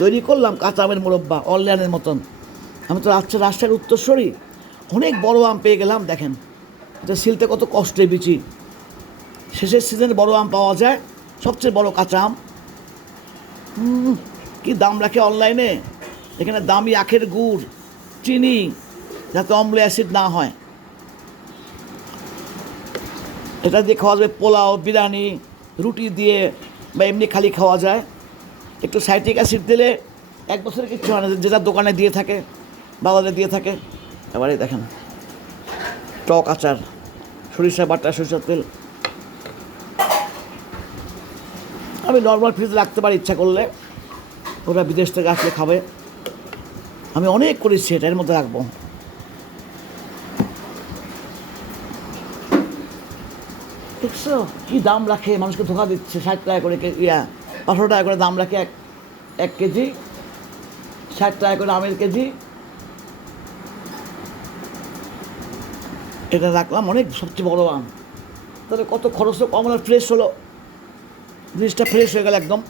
তৈরি করলাম কাঁচা আমের মোরব্বা অনলাইনের মতন। আমি তো রাজশাহীর উত্তরস্বরী, অনেক বড় আম পেয়ে গেলাম। দেখেন এটা সিলতে কত কষ্টে বিচি। শেষের সিজনে বড় আম পাওয়া যায়, সবচেয়ে বড় কাঁচা আম। কি দাম রাখে অনলাইনে। এখানে দামি আখের গুড়, চিনি, যাতে অম্ল অ্যাসিড না হয়। এটা দিয়ে খাওয়া যাবে পোলাও, বিরিয়ানি, রুটি দিয়ে, বা এমনি খালি খাওয়া যায়। একটু সাইট্রিক অ্যাসিড দিলে 1 বছরের কিছু হয় না, যেটা দোকানে দিয়ে থাকে, বাজারে দিয়ে থাকে। এবারে দেখেন টক আচার, সরিষা বাটা, সরিষার তেল। আমি নর্মাল ফ্রিজে রাখতে পারি ইচ্ছা করলে, ওরা বিদেশ থেকে আসলে খাবে। আমি অনেক করেছি এটা, এর মধ্যে রাখবো। দেখছো কী দাম রাখে, মানুষকে ধোকা দিচ্ছে। 60 টাকা করে 500 টাকা করে দাম রাখে এক কেজি, 60 টাকা করে আমের কেজি। এটা রাখলাম অনেক, সবচেয়ে বড় আম। তাহলে কত খরচ কম হলো, ফ্রেশ হলো, জিনিসটা ফ্রেশ হয়ে গেল একদম।